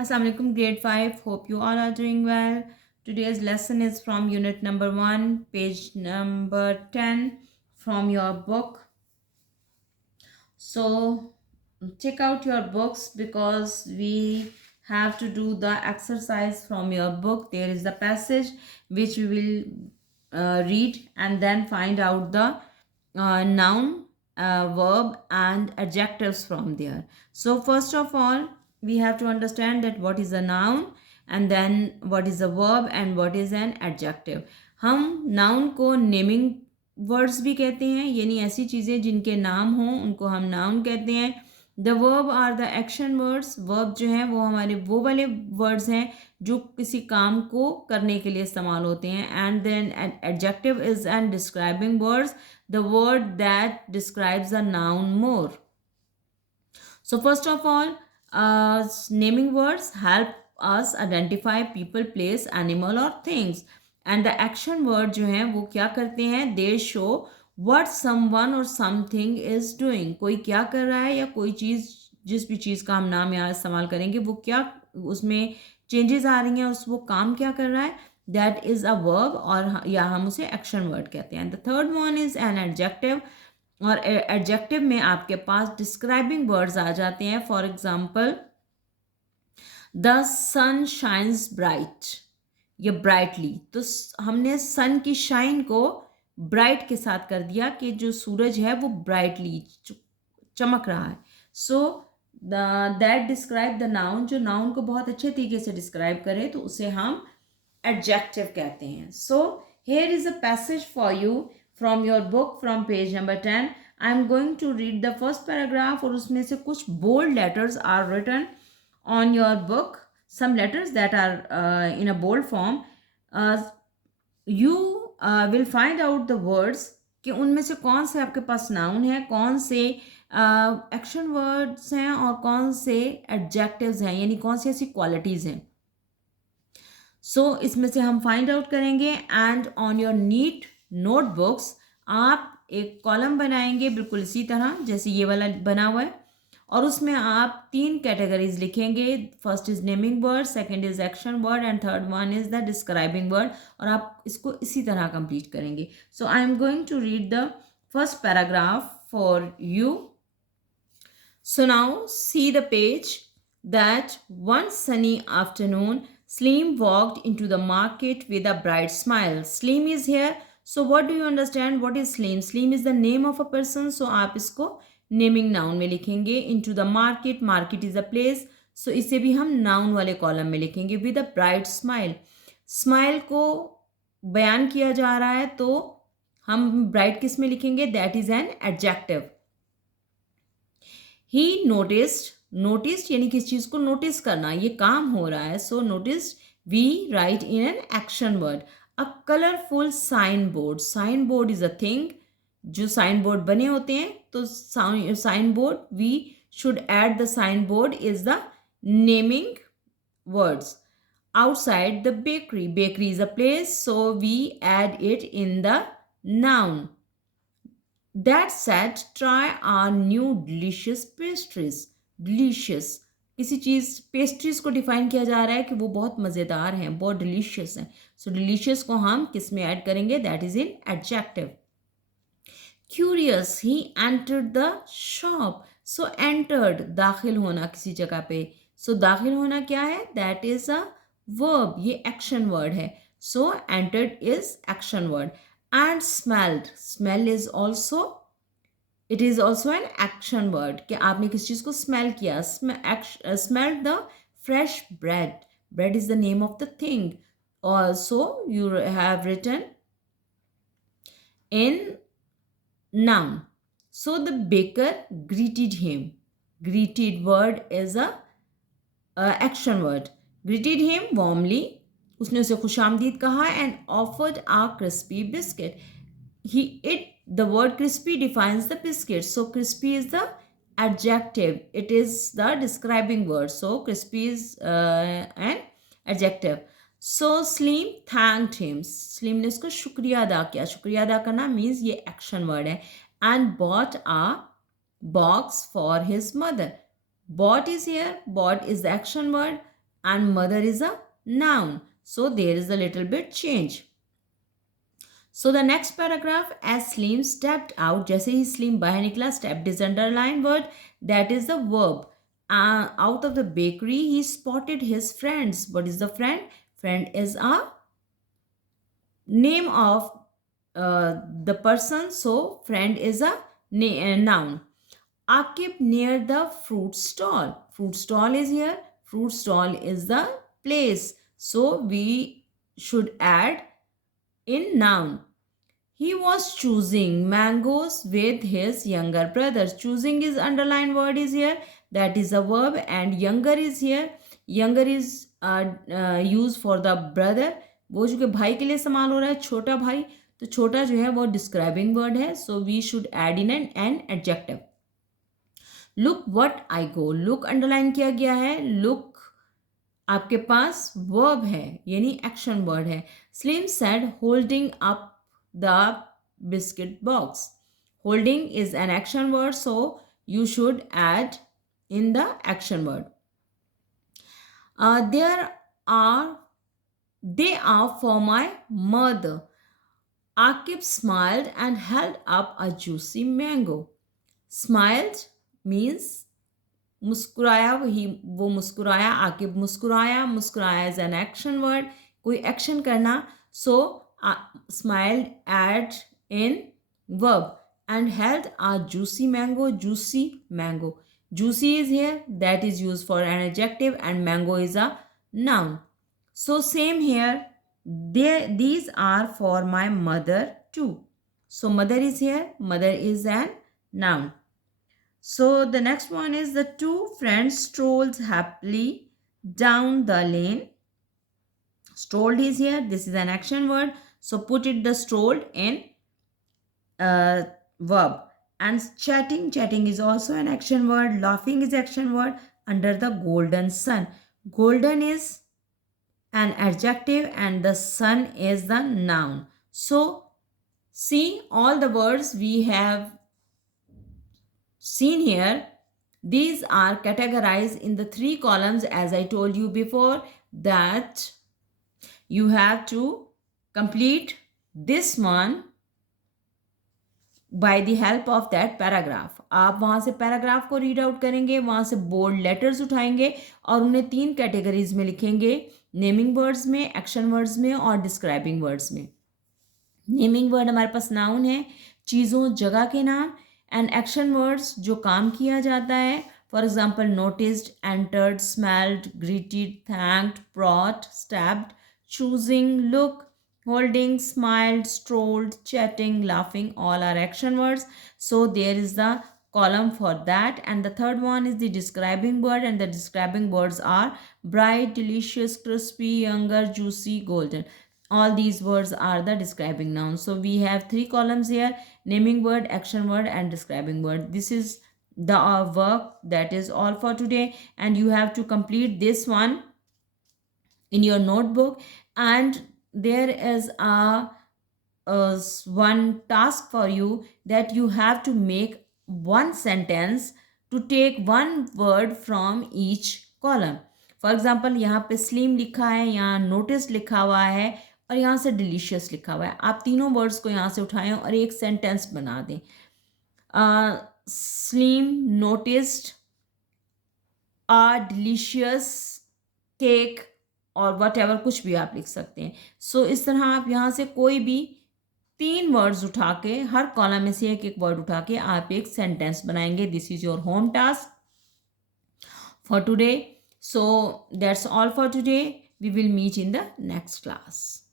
Assalamu alaikum, grade 5. Hope you all are doing well. Today's lesson is from unit number 1, page number 10 from your book. So check out your books because we have to do the exercise from your book. There is the passage which we will read and then find out the noun, verb, and adjectives from there. So, first of all, we have to understand that what is a noun and then what is a verb and what is an adjective. हम noun को naming words भी कहते हैं, यानी ऐसी चीज़ें जिनके नाम हों उनको हम नाउन कहते हैं. The verb are the action words. Verb जो हैं वो हमारे वो वाले वर्ड्स हैं जो किसी काम को करने के लिए इस्तेमाल होते हैं. And then adjective is and describing words, the word that describes a noun more. So first of all, naming words help us identify people, place, animal or things. And the action word जो हैं वो क्या करते हैं? They show what someone or something is doing. कोई क्या कर रहा है या कोई चीज़, जिस भी चीज़ का हम नाम यहाँ इस्तेमाल करेंगे वो क्या उसमें चेंजेस आ रही हैं, उस वो काम क्या कर रहा है, दैट इज़ अ वर्ब और या हम उसे एक्शन वर्ड कहते हैं. The third one is an adjective. और एडजेक्टिव में आपके पास डिस्क्राइबिंग वर्ड्स आ जाते हैं. For example, the sun shines bright या ब्राइटली. तो हमने सन की शाइन को ब्राइट के साथ कर दिया कि जो सूरज है वो ब्राइटली चमक रहा है. So that describe the noun. जो नाउन को बहुत अच्छे तरीके से डिस्क्राइब करे तो उसे हम एडजेक्टिव कहते हैं. So here is a passage for you from your book from page number 10. I am going to read the first paragraph और उसमें से कुछ bold letters are written on your book. Some letters that are in a bold form. You will find out the words कि उनमें से कौन से आपके पास noun है, कौन से action words हैं और कौन से adjectives हैं, यानी कौन सी ऐसी qualities हैं. सो इसमें से हम फाइंड आउट करेंगे. And on your neat notebooks आप एक कॉलम बनाएंगे बिल्कुल इसी तरह जैसे ये वाला बना हुआ है और उसमें आप 3 कैटेगरीज लिखेंगे. First is naming word, second is action word and third one is the describing word. और आप इसको इसी तरह कंप्लीट करेंगे. So I am going to read the first paragraph for you. So now see the page. That one sunny afternoon Slim walked into the market with a bright smile. Slim is here. So what do you understand? What is Slim? Slim is the name of a person. So आप इसको naming noun में लिखेंगे. Into the market. Market is a place. So इसे भी हम noun वाले column में लिखेंगे. With a bright smile. Smile को बयान किया जा रहा है तो हम bright किस में लिखेंगे? That is an adjective. He noticed. Notice यानी किस चीज़ को नोटिस करना, ये काम हो रहा है. So notice we write in an action word. A colourful sign board. Sign board is a thing. जो साइन बोर्ड बने होते हैं तो sign board we should add the sign board is the naming words. Outside the bakery. Bakery is a place so we add it in the noun. That said, try our new delicious pastries. Delicious, किसी चीज़ पेस्ट्रीज को डिफाइन किया जा रहा है कि वो बहुत मज़ेदार हैं, बहुत डिलीशियस हैं. सो डिलीशियस को हम किस में ऐड करेंगे? That is in adjective. Curious, he entered the shop. सो एंटर्ड, दाखिल होना किसी जगह पे. सो दाखिल होना क्या है? That is a verb. ये एक्शन वर्ड है. So entered is action word. And smelled. Smell is also, it is also an action word कि आपने किस चीज़ को स्मेल किया. Smell the fresh bread. Bread is the name of the thing. और so you have written in noun. So the baker greeted him. Greeted word is a action word. Greeted him warmly. उसने उसे खुशामदीद कहा. And offered a crispy biscuit. He it the word crispy defines the biscuit. So crispy is the adjective. It is the describing word. So crispy is an adjective. So Slim thanked him. Slim ने उसको शुक्रिया अदा किया. शुक्रिया अदा करना means ये action word है. And bought a box for his mother. Bought is here. Bought is the action word. and mother is a noun. So there is a little bit change. So the next paragraph, as Slim stepped out, जैसे ही Slim बाहर निकला, stepped is underlined word, that is the verb. Out of the bakery, he spotted his friends. What is the friend? Friend is a name of the person, so friend is a noun. Akib near the fruit stall. Fruit stall is here. Fruit stall is the place. So we should add in noun. He was choosing mangoes with his younger brothers. Choosing is underlined word is here. That is a verb, and younger is here. Younger is used for the brother. वो जो कि भाई के लिए इस्तेमाल हो रहा है, छोटा भाई, तो छोटा जो है वो डिस्क्राइबिंग वर्ड है. So we should add in an adjective. Look what I go. Look underline किया गया है. लुक आपके पास वर्ब है, यानी एक्शन वर्ड है. Slim said holding up the biscuit box. Holding is an action word, so you should add in the action word. They are for my mother. Akib smiled and held up a juicy mango. Smiled means मुस्कुराया, वो मुस्कुराया. आकिब मुस्कुराया. मुस्कुराया is an action word, कोई एक्शन करना. So smiled add in verb, and held a juicy mango. Juicy mango. Juicy is here, that is used for an adjective, and mango is a noun. So same here. These are for my mother too. So mother is here. Mother is an noun. So the next one is the two friends strolled happily down the lane. Strolled is here. This is an action word. So put it the strolled in verb. And chatting is also an action word. Laughing is action word. Under the golden sun. Golden is an adjective and the sun is the noun. So see all the words we have seen here. These are categorized in the 3 columns, as I told you before, that you have to complete this one by the help of that paragraph. आप वहाँ से पैराग्राफ को read out करेंगे, वहाँ से bold letters उठाएंगे और उन्हें 3 कैटेगरीज में लिखेंगे. नेमिंग वर्ड्स में, एक्शन वर्ड्स में और डिस्क्राइबिंग वर्ड्स में. नेमिंग वर्ड हमारे पास नाउन है, चीज़ों जगह के नाम. एंड एक्शन वर्ड्स जो काम किया जाता है. For example noticed, entered, smelled, greeted, thanked, brought, stabbed, choosing, look, holding, smiled, strolled, chatting, laughing, all are action words. So there is the column for that. And the third one is the describing word, and the describing words are bright, delicious, crispy, younger, juicy, golden. All these words are the describing nouns. So we have 3 columns here: naming word, action word, and describing word. This is the work that is all for today, and you have to complete this one in your notebook. And there is one task for you, that you have to make one sentence to take one word from each column. For example, यहाँ पे स्लिम लिखा है, यहाँ नोटिस लिखा हुआ है और यहाँ से डिलीशियस लिखा हुआ है. आप तीनों वर्ड्स को यहाँ से उठाएं और एक सेंटेंस बना दें. Slim noticed a delicious cake और वट एवर, कुछ भी आप लिख सकते हैं. सो इस तरह आप यहाँ से कोई भी 3 वर्ड्स उठा के, हर कॉलम में से एक वर्ड उठा के आप एक सेंटेंस बनाएंगे. This is your home task for today. So that's all for today. We will meet in the next class.